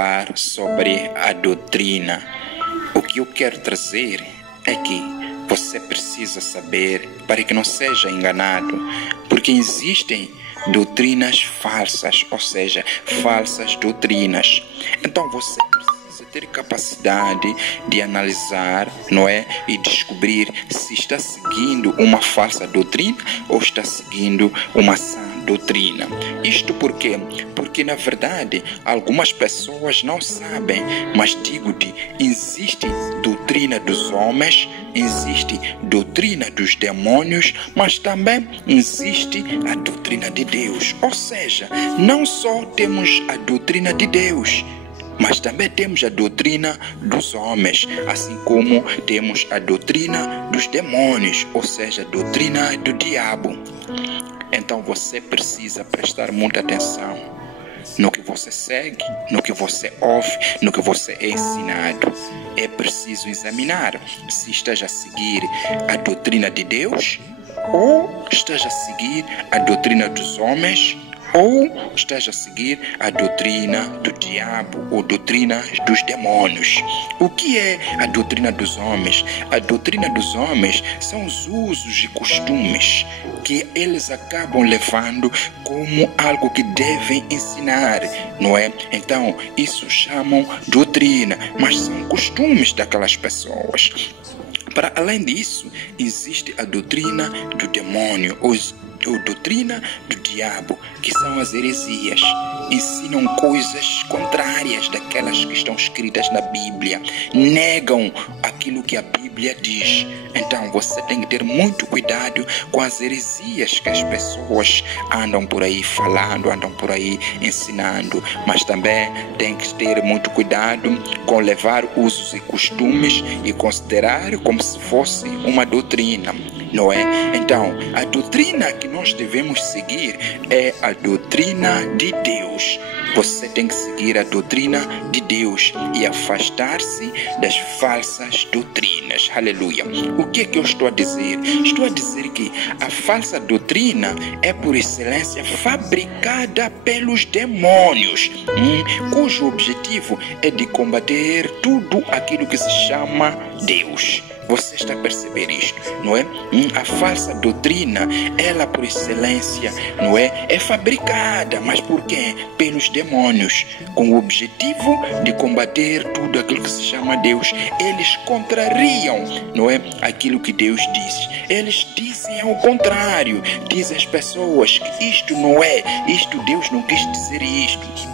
falar sobre a doutrina. O que eu quero trazer é que você precisa saber para que não seja enganado, porque existem doutrinas falsas, ou seja, falsas doutrinas. Então você precisa ter capacidade de analisar, não é? E descobrir se está seguindo uma falsa doutrina ou está seguindo uma sã doutrina. Isto por quê? Porque na verdade algumas pessoas não sabem, mas digo-te, existe doutrina dos homens, existe doutrina dos demônios, mas também existe a doutrina de Deus. Ou seja, não só temos a doutrina de Deus, mas também temos a doutrina dos homens, assim como temos a doutrina dos demônios, ou seja, a doutrina do diabo. Então você precisa prestar muita atenção no que você segue, no que você ouve, no que você é ensinado. É preciso examinar se estás a seguir a doutrina de Deus, ou estás a seguir a doutrina dos homens, ou estás a seguir a doutrina do diabo ou doutrina dos demônios. O que é a doutrina dos homens? A doutrina dos homens são os usos e costumes que eles acabam levando como algo que devem ensinar, não é? Então, isso chamam doutrina, mas são costumes daquelas pessoas. Para além disso, existe a doutrina do demônio, ou doutrina do diabo, que são as heresias. Ensinam coisas contrárias daquelas que estão escritas na Bíblia, negam aquilo que a Bíblia diz. Então você tem que ter muito cuidado com as heresias que as pessoas andam por aí falando, andam por aí ensinando, mas também tem que ter muito cuidado com levar usos e costumes e considerar como se fosse uma doutrina, não é? Então, a doutrina que nós devemos seguir é a doutrina de Deus. Você tem que seguir a doutrina de Deus e afastar-se das falsas doutrinas. Aleluia. O que é que eu estou a dizer? Estou a dizer que a falsa doutrina é por excelência fabricada pelos demônios, cujo objetivo é de combater tudo aquilo que se chama Deus. Você está a perceber isto, não é? A falsa doutrina, ela por excelência, não é? É fabricada, mas por quê? Pelos demônios, com o objetivo de combater tudo aquilo que se chama Deus. Eles contrariam, não é? Aquilo que Deus diz. Eles dizem ao contrário, dizem às pessoas que isto não é, isto Deus não quis dizer isto.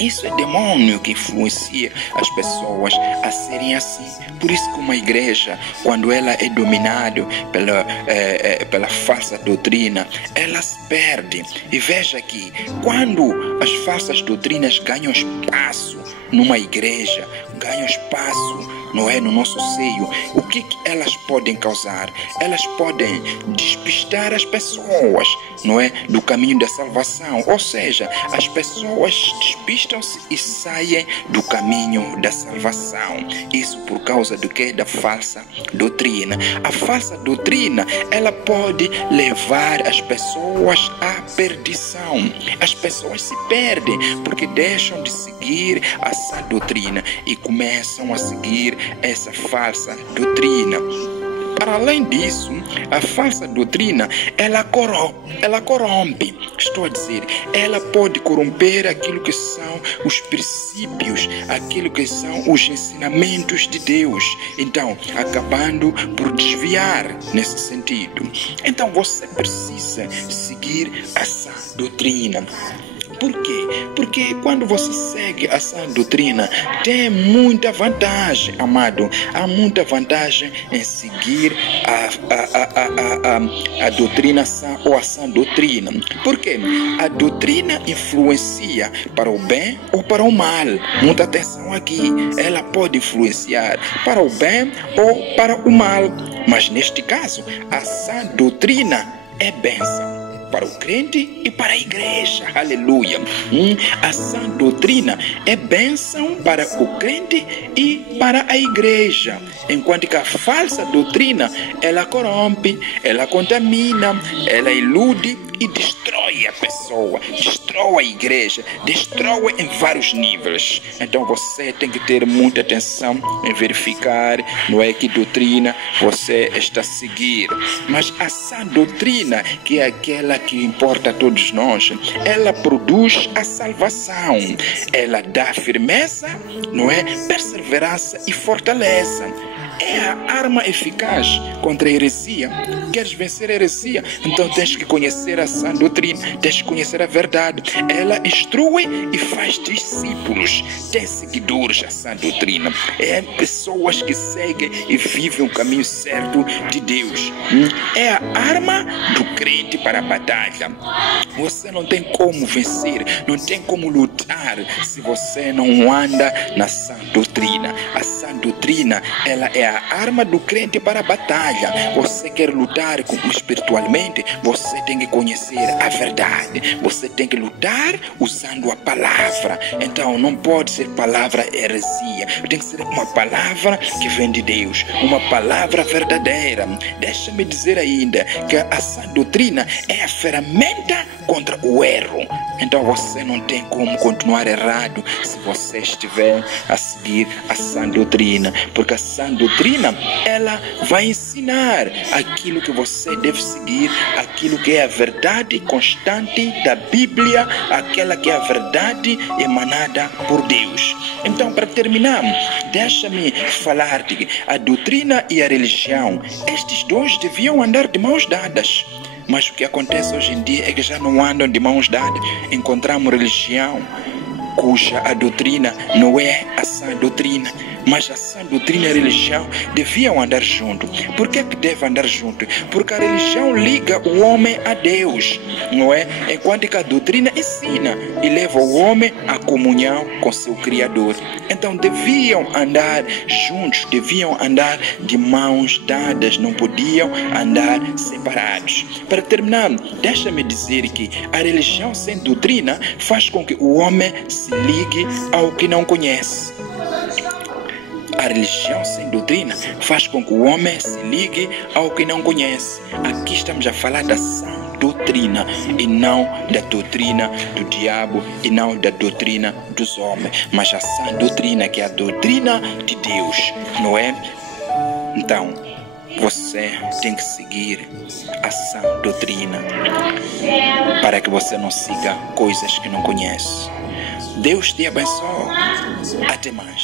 Isso é demônio que influencia as pessoas a serem assim. Por isso que uma igreja, quando ela é dominada pela falsa doutrina, ela se perde. E veja que quando as falsas doutrinas ganham espaço numa igreja, ganham espaço, não é, no nosso seio, o que elas podem causar? Elas podem despistar as pessoas, não é, do caminho da salvação. Ou seja, as pessoas despistam-se e saem do caminho da salvação. Isso por causa do que? Da falsa doutrina. A falsa doutrina, ela pode levar as pessoas à perdição. As pessoas se perdem porque deixam de seguir a sã doutrina e começam a seguir essa falsa doutrina. Para além disso, a falsa doutrina, ela corrompe. Estou a dizer, ela pode corromper aquilo que são os princípios, aquilo que são os ensinamentos de Deus. Então, acabando por desviar nesse sentido. Então, você precisa seguir a sã doutrina. Por quê? Porque quando você segue a sã doutrina, tem muita vantagem, amado. Há muita vantagem em seguir a doutrina sã ou a sã doutrina. Por quê? A doutrina influencia para o bem ou para o mal. Muita atenção aqui. Ela pode influenciar para o bem ou para o mal. Mas neste caso, a sã doutrina é bênção para o crente e para a igreja. Aleluia. A sã doutrina é bênção para o crente e para a igreja. Enquanto que a falsa doutrina, ela corrompe, ela contamina, ela ilude e destrói a pessoa, destrói a igreja, destrói em vários níveis. Então você tem que ter muita atenção em verificar, não é, que doutrina você está a seguir. Mas a sã doutrina, que é aquela que importa a todos nós, ela produz a salvação, ela dá firmeza, não é, perseverança e fortaleza. É a arma eficaz contra a heresia. Queres vencer a heresia? Então tens que conhecer a sã doutrina, tens que conhecer a verdade. Ela instrui e faz discípulos. Tem seguidores a sã doutrina. É pessoas que seguem e vivem o caminho certo de Deus. É a arma do crente para a batalha. Você não tem como vencer, não tem como lutar se você não anda na sã doutrina. A sã doutrina, ela é a arma do crente para a batalha. Você quer lutar espiritualmente, você tem que conhecer a verdade. Você tem que lutar usando a palavra. Então não pode ser palavra heresia. Tem que ser uma palavra que vem de Deus, uma palavra verdadeira. Deixa-me dizer ainda que a sã doutrina é a ferramenta contra o erro. Então você não tem como continuar errado se você estiver a seguir a sã doutrina, porque a sã doutrina, ela vai ensinar aquilo que você deve seguir, aquilo que é a verdade constante da Bíblia, aquela que é a verdade emanada por Deus. Então, para terminar, deixa-me falar-te que a doutrina e a religião, estes dois deviam andar de mãos dadas. Mas o que acontece hoje em dia é que já não andam de mãos dadas. Encontramos religião cuja a doutrina não é a sã doutrina, mas a sã doutrina e a religião deviam andar junto. Por que deve andar junto? Porque a religião liga o homem a Deus, não é? Enquanto que a doutrina ensina e leva o homem à comunhão com seu Criador. Então deviam andar juntos, deviam andar de mãos dadas, não podiam andar separados. Para terminar, deixa-me dizer que a religião sem doutrina faz com que o homem se ligue ao que não conhece. A religião sem doutrina faz com que o homem se ligue ao que não conhece. Aqui estamos a falar da sã doutrina e não da doutrina do diabo e não da doutrina dos homens, mas a sã doutrina, que é a doutrina de Deus, não é? Então, você tem que seguir a sã doutrina para que você não siga coisas que não conhece. Deus te abençoe. Até mais.